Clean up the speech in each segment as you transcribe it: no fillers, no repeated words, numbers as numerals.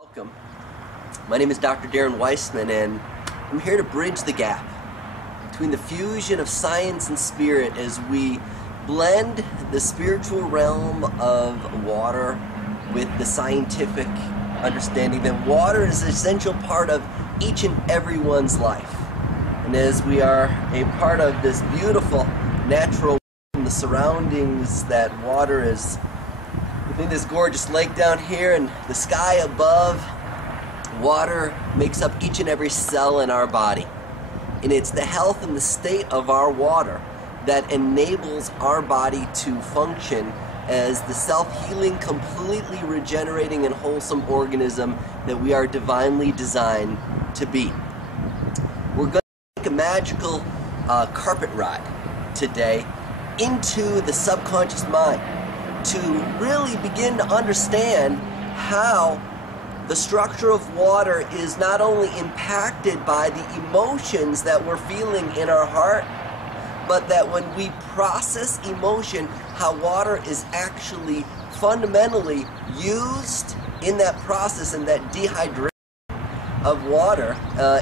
Welcome. My name is Dr. Darren Weissman, and I'm here to bridge the gap between the fusion of science and spirit as we blend the spiritual realm of water with the scientific understanding that water is an essential part of each and everyone's life. And as we are a part of this beautiful natural and the surroundings that water is within this gorgeous lake down here and the sky above, water makes up each and every cell in our body. And it's the health and the state of our water that enables our body to function as the self-healing, completely regenerating and wholesome organism that we are divinely designed to be. We're going to take a magical carpet ride today into the subconscious mind to really begin to understand how the structure of water is not only impacted by the emotions that we're feeling in our heart, but that when we process emotion, how water is actually fundamentally used in that process, and that dehydration of water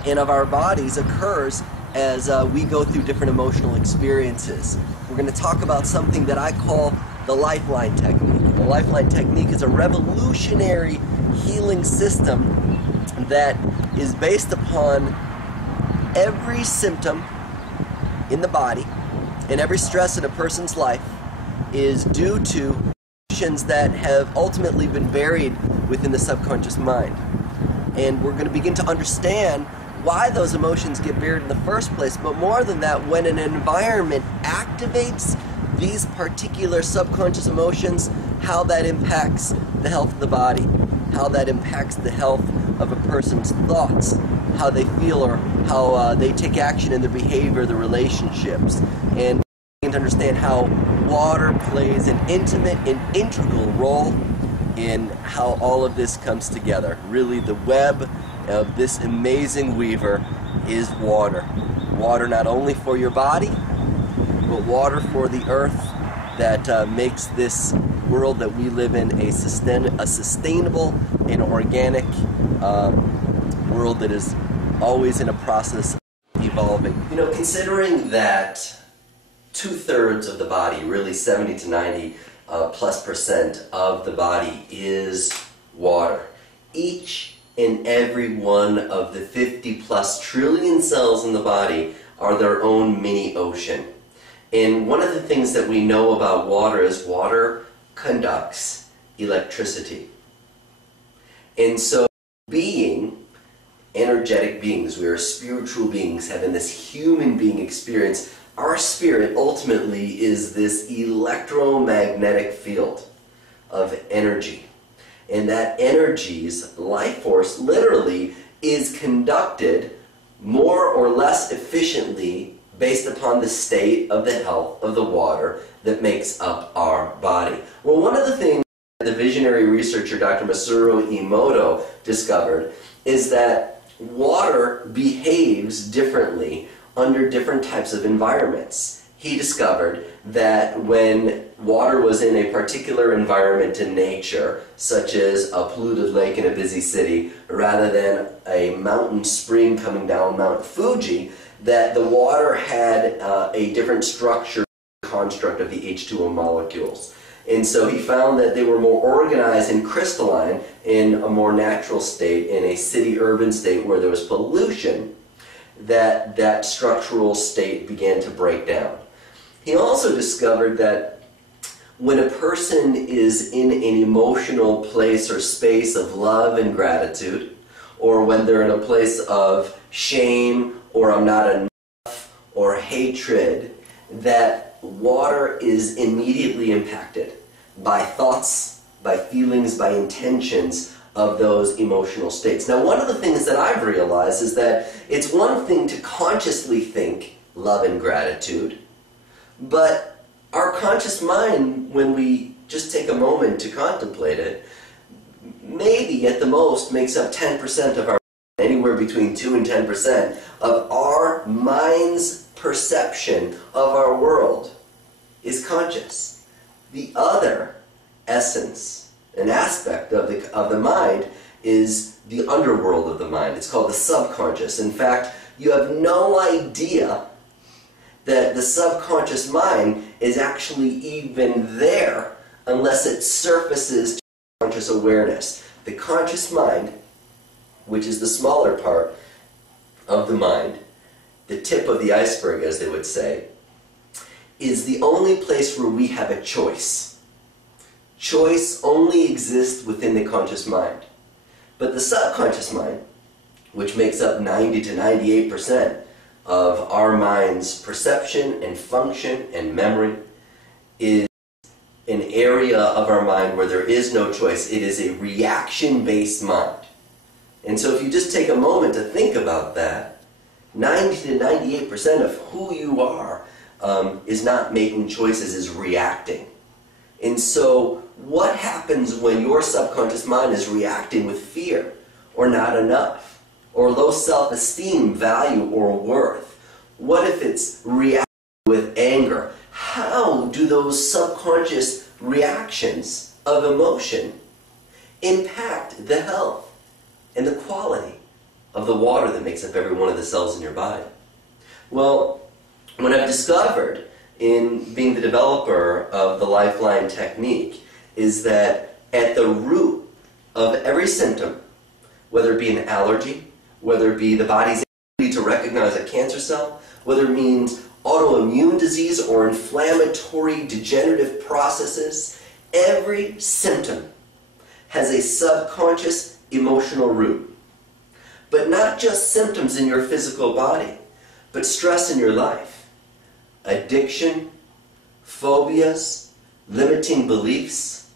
and of our bodies occurs as we go through different emotional experiences. We're going to talk about something that I call the lifeline technique. The lifeline technique is a revolutionary healing system that is based upon every symptom in the body and every stress in a person's life is due to emotions that have ultimately been buried within the subconscious mind. And we're going to begin to understand why those emotions get buried in the first place, but more than that, when an environment activates these particular subconscious emotions, how that impacts the health of the body, how that impacts the health of a person's thoughts, how they feel, or how they take action in their behavior, their relationships, and to understand how water plays an intimate and integral role in how all of this comes together. Really, the web of this amazing weaver is water. Water not only for your body, but water for the earth that makes this world that we live in a sustainable and organic world that is always in a process of evolving. You know, considering that 2/3 of the body, really 70 to 90 plus percent of the body is water. Each and every one of the 50 plus trillion cells in the body are their own mini ocean. And one of the things that we know about water is water conducts electricity. And so being energetic beings, we are spiritual beings having this human being experience. Our spirit ultimately is this electromagnetic field of energy. And that energy's life force literally is conducted more or less efficiently based upon the state of the health of the water that makes up our body. Well, one of the things the visionary researcher Dr. Masaru Emoto discovered is that water behaves differently under different types of environments. He discovered that when water was in a particular environment in nature, such as a polluted lake in a busy city, rather than a mountain spring coming down Mount Fuji, that the water had a different structure, construct of the H2O molecules. And so he found that they were more organized and crystalline in a more natural state, in a city-urban state where there was pollution, that structural state began to break down. He also discovered that when a person is in an emotional place or space of love and gratitude, or when they're in a place of shame or I'm not enough or hatred, that water is immediately impacted by thoughts, by feelings, by intentions of those emotional states. Now, one of the things that I've realized is that it's one thing to consciously think love and gratitude, but our conscious mind, when we just take a moment to contemplate it, maybe at the most makes up 10% of our, anywhere between 2 and 10% of our mind's perception of our world is conscious. The other essence, an aspect of the mind, is the underworld of the mind. It's called the subconscious. In fact, you have no idea that the subconscious mind is actually even there unless it surfaces to conscious awareness. The conscious mind, which is the smaller part of the mind, the tip of the iceberg, as they would say, is the only place where we have a choice. Choice only exists within the conscious mind. But the subconscious mind, which makes up 90 to 98% of our mind's perception and function and memory, is an area of our mind where there is no choice. It is a reaction-based mind. And so if you just take a moment to think about that, 90 to 98% of who you are is not making choices, is reacting. And so what happens when your subconscious mind is reacting with fear, or not enough, or low self-esteem, value, or worth? What if it's reacting with anger? How do those subconscious reactions of emotion impact the health and the quality of the water that makes up every one of the cells in your body? Well, what I've discovered in being the developer of the Lifeline technique is that at the root of every symptom, whether it be an allergy, whether it be the body's ability to recognize a cancer cell, whether it means autoimmune disease or inflammatory degenerative processes, every symptom has a subconscious emotional root. But not just symptoms in your physical body, but stress in your life. Addiction, phobias, limiting beliefs,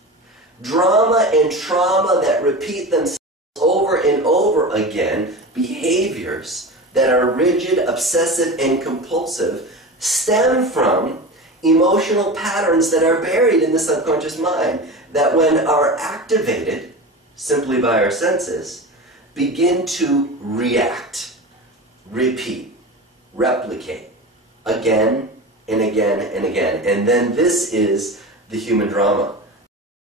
drama and trauma that repeat themselves over and over again, behaviors that are rigid, obsessive, and compulsive stem from emotional patterns that are buried in the subconscious mind that, when are activated simply by our senses, begin to react, repeat, replicate, again and again and again. And then this is the human drama.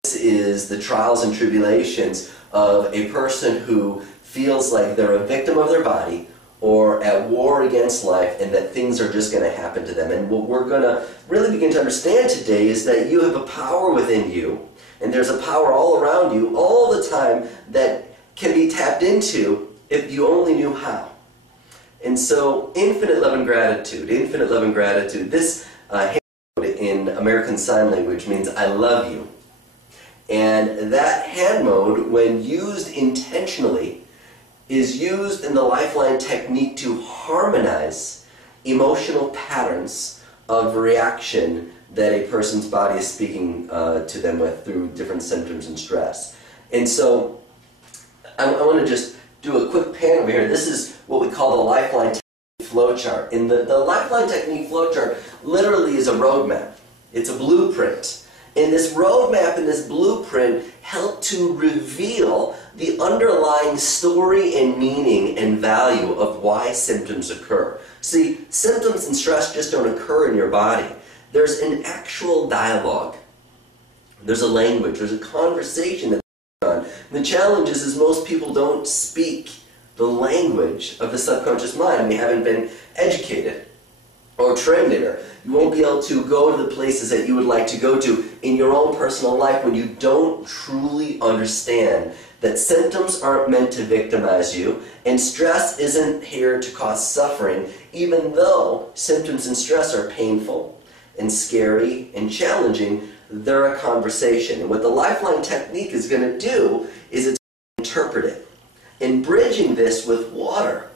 This is the trials and tribulations of a person who feels like they're a victim of their body or at war against life, and that things are just going to happen to them. And what we're going to really begin to understand today is that you have a power within you, and there's a power all around you all the time that can be tapped into if you only knew how. And so, infinite love and gratitude, this hand mode in American Sign Language means I love you. And that hand mode, when used intentionally, is used in the Lifeline technique to harmonize emotional patterns of reaction that a person's body is speaking to them with through different symptoms and stress. And so I want to just do a quick pan over here. This is what we call the Lifeline technique flowchart. And the Lifeline technique flowchart literally is a roadmap. It's a blueprint. And this roadmap and this blueprint help to reveal the underlying story and meaning and value of why symptoms occur. See, symptoms and stress just don't occur in your body. There's an actual dialogue. There's a language. There's a conversation that's going on. And the challenge is most people don't speak the language of the subconscious mind. We haven't been educated or trained in it. You won't be able to go to the places that you would like to go to in your own personal life when you don't truly understand that symptoms aren't meant to victimize you, and stress isn't here to cause suffering, even though symptoms and stress are painful and scary and challenging. They're a conversation. And what the Lifeline technique is going to do is it's going to interpret it. In bridging this with water,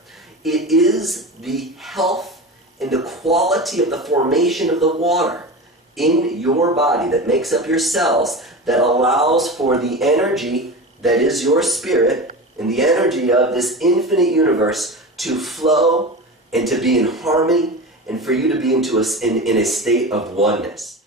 it is the health and the quality of the formation of the water in your body that makes up your cells that allows for the energy that is your spirit and the energy of this infinite universe to flow and to be in harmony and for you to be in a state of oneness.